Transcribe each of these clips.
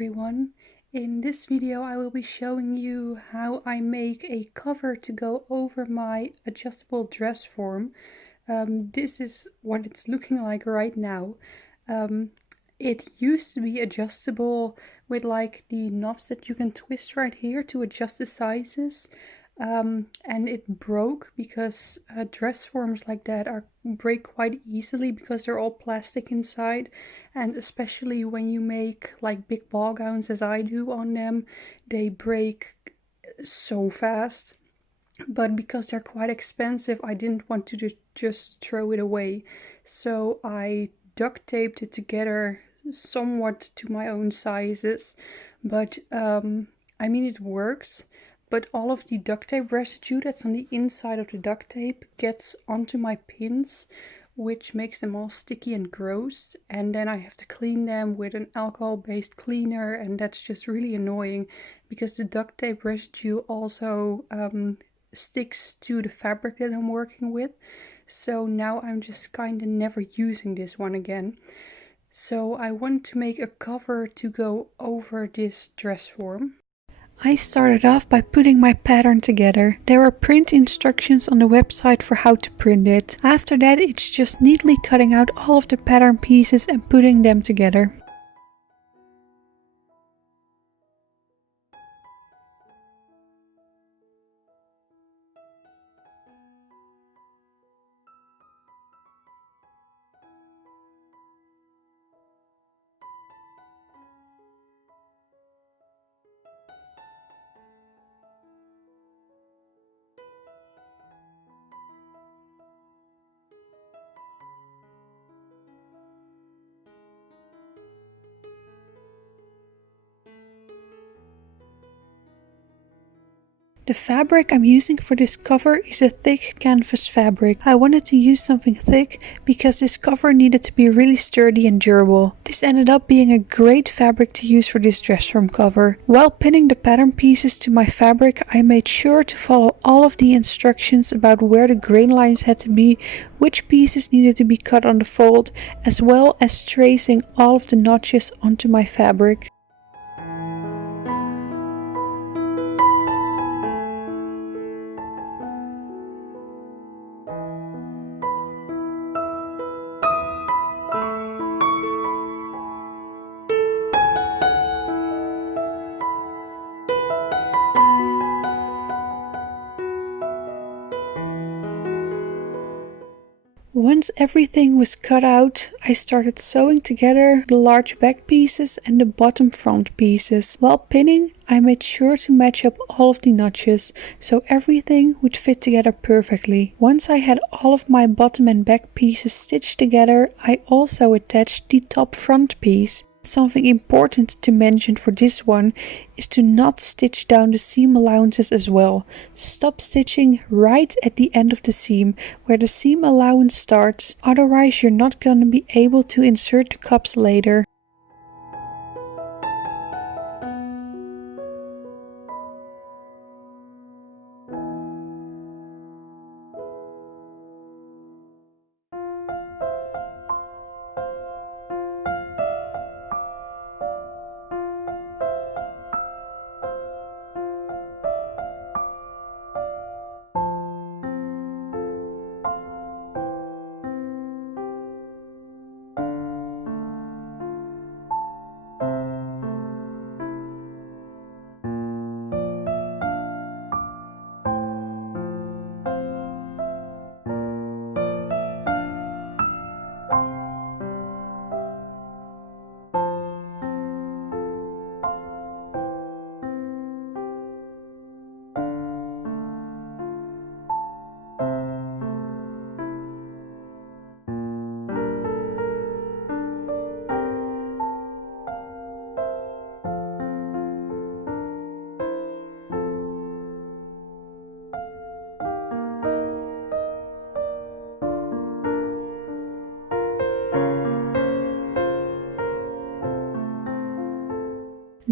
everyone. In this video I will be showing you how I make a cover to go over my adjustable dress form. This is what it's looking like right now. It used to be adjustable with like the knobs that you can twist right here to adjust the sizes. And it broke because dress forms like that break quite easily because they're all plastic inside, and especially when you make like big ball gowns as I do on them, they break so fast. But because they're quite expensive, I didn't want to just throw it away, so I duct taped it together somewhat to my own sizes. But I mean, it works. But all of the duct tape residue that's on the inside of the duct tape gets onto my pins, which makes them all sticky and gross. And then I have to clean them with an alcohol-based cleaner, and that's just really annoying because the duct tape residue also sticks to the fabric that I'm working with. So now I'm just kind of never using this one again. So I want to make a cover to go over this dress form. I started off by putting my pattern together. There are print instructions on the website for how to print it. After that, it's just neatly cutting out all of the pattern pieces and putting them together. The fabric I'm using for this cover is a thick canvas fabric. I wanted to use something thick because this cover needed to be really sturdy and durable. This ended up being a great fabric to use for this dress form cover. While pinning the pattern pieces to my fabric, I made sure to follow all of the instructions about where the grain lines had to be, which pieces needed to be cut on the fold, as well as tracing all of the notches onto my fabric. Once everything was cut out, I started sewing together the large back pieces and the bottom front pieces. While pinning, I made sure to match up all of the notches, so everything would fit together perfectly. Once I had all of my bottom and back pieces stitched together, I also attached the top front piece. Something important to mention for this one is to not stitch down the seam allowances as well. Stop stitching right at the end of the seam where the seam allowance starts, otherwise you're not going to be able to insert the cups later.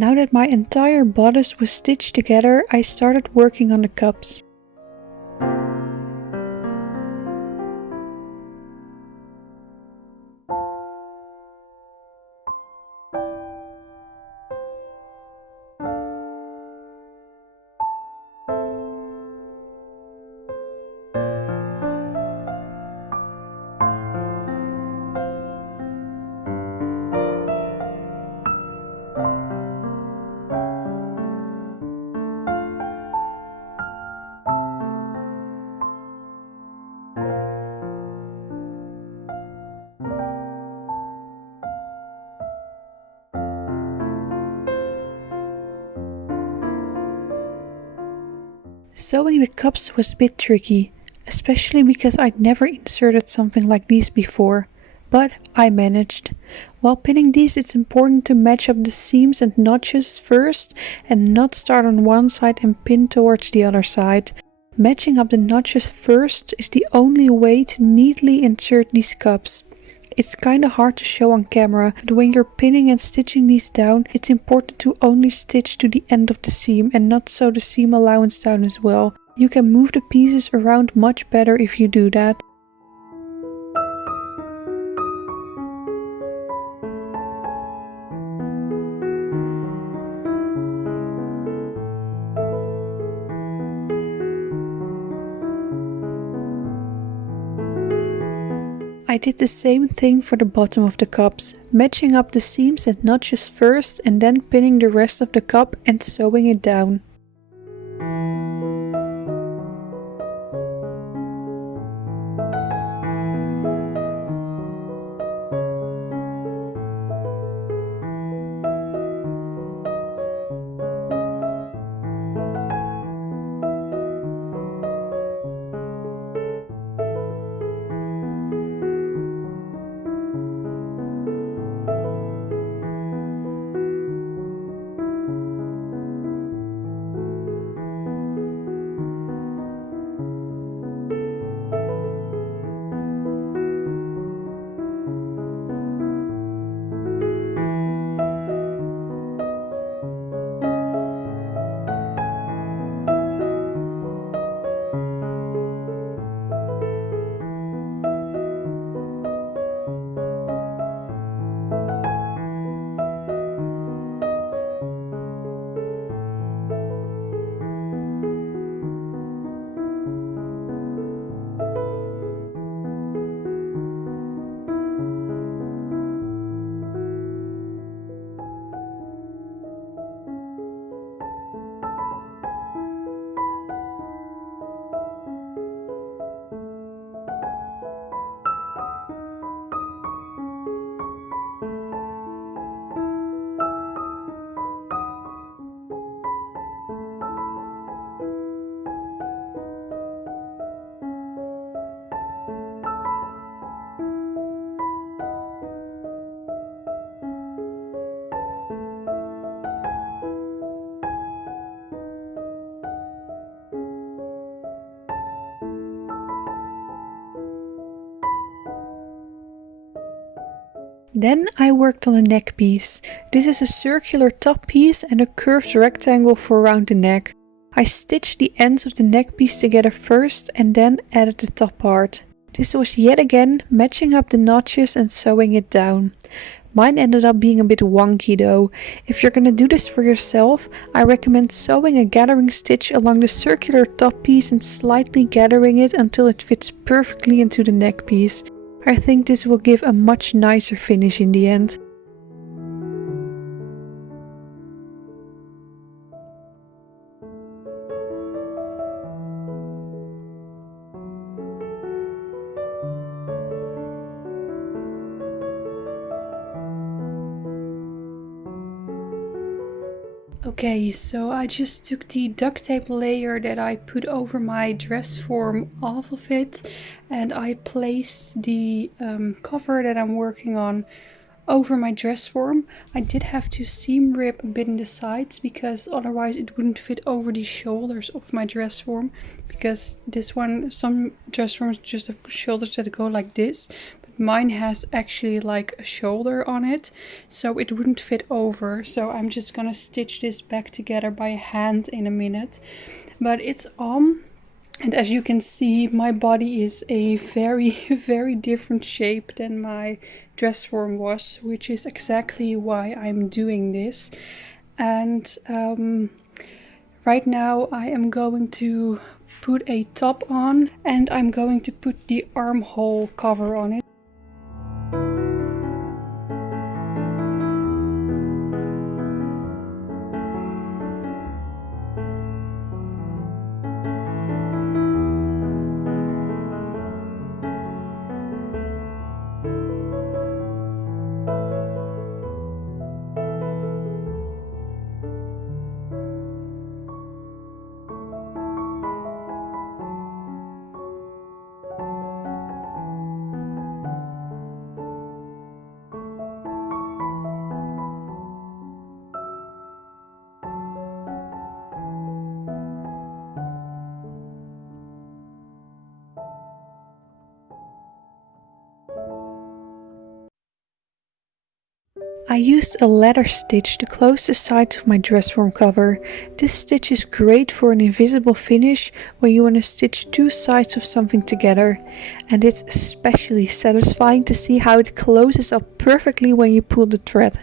Now that my entire bodice was stitched together, I started working on the cups. Sewing the cups was a bit tricky, especially because I'd never inserted something like these before, but I managed. While pinning these, it's important to match up the seams and notches first and not start on one side and pin towards the other side. Matching up the notches first is the only way to neatly insert these cups. It's kinda hard to show on camera, but when you're pinning and stitching these down, it's important to only stitch to the end of the seam and not sew the seam allowance down as well. You can move the pieces around much better if you do that. I did the same thing for the bottom of the cups, matching up the seams and notches first and then pinning the rest of the cup and sewing it down. Then I worked on the neck piece. This is a circular top piece and a curved rectangle for around the neck. I stitched the ends of the neck piece together first and then added the top part. This was yet again matching up the notches and sewing it down. Mine ended up being a bit wonky though. If you're gonna do this for yourself, I recommend sewing a gathering stitch along the circular top piece and slightly gathering it until it fits perfectly into the neck piece. I think this will give a much nicer finish in the end. Okay, so I just took the duct tape layer that I put over my dress form off of it, and I placed the cover that I'm working on over my dress form. I did have to seam rip a bit in the sides because otherwise it wouldn't fit over the shoulders of my dress form, because this one, some dress forms just have shoulders that go like this, but mine has actually like a shoulder on it, so it wouldn't fit over. So I'm just gonna stitch this back together by hand in a minute. But it's on. And as you can see, my body is a very, very different shape than my dress form was, which is exactly why I'm doing this. And right now I am going to put a top on, and I'm going to put the armhole cover on it. I used a ladder stitch to close the sides of my Dressform cover. This stitch is great for an invisible finish when you want to stitch two sides of something together. And it's especially satisfying to see how it closes up perfectly when you pull the thread.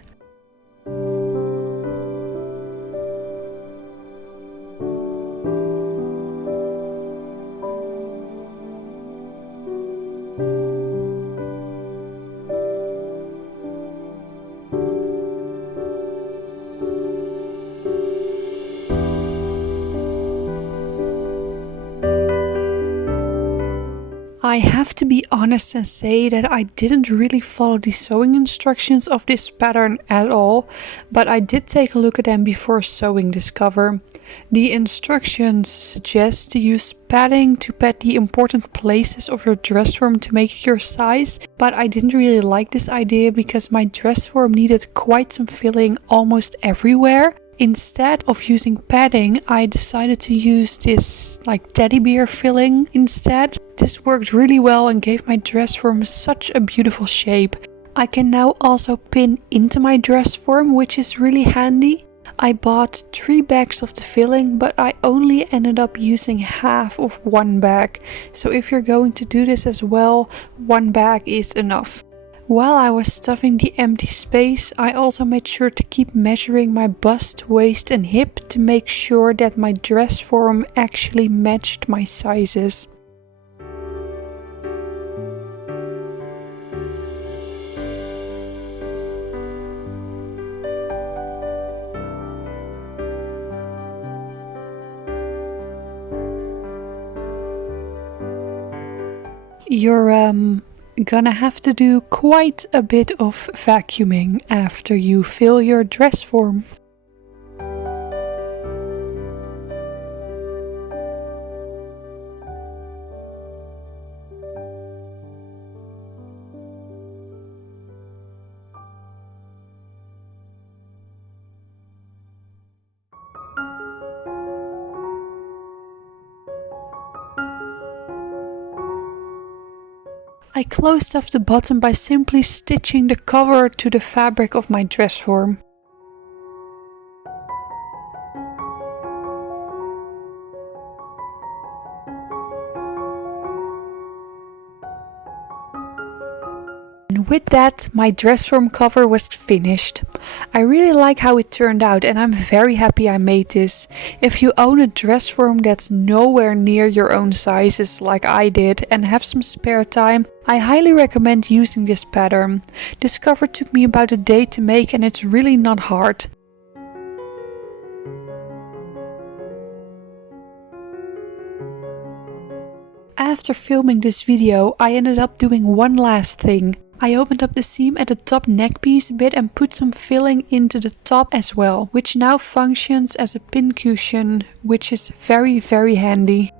I have to be honest and say that I didn't really follow the sewing instructions of this pattern at all, but I did take a look at them before sewing this cover. The instructions suggest to use padding to pad the important places of your dress form to make it your size, but I didn't really like this idea because my dress form needed quite some filling almost everywhere. Instead of using padding, I decided to use this teddy bear filling instead. This worked really well and gave my dress form such a beautiful shape. I can now also pin into my dress form, which is really handy. I bought 3 bags of the filling, but I only ended up using half of 1 bag. So if you're going to do this as well, 1 bag is enough. While I was stuffing the empty space, I also made sure to keep measuring my bust, waist and hip to make sure that my dress form actually matched my sizes. You're gonna have to do quite a bit of vacuuming after you fill your dress form. I closed off the bottom by simply stitching the cover to the fabric of my dress form. And with that, my dress form cover was finished. I really like how it turned out and I'm very happy I made this. If you own a dress form that's nowhere near your own sizes like I did and have some spare time, I highly recommend using this pattern. This cover took me about a day to make and it's really not hard. After filming this video, I ended up doing one last thing. I opened up the seam at the top neck piece a bit and put some filling into the top as well, which now functions as a pin cushion, which is very handy.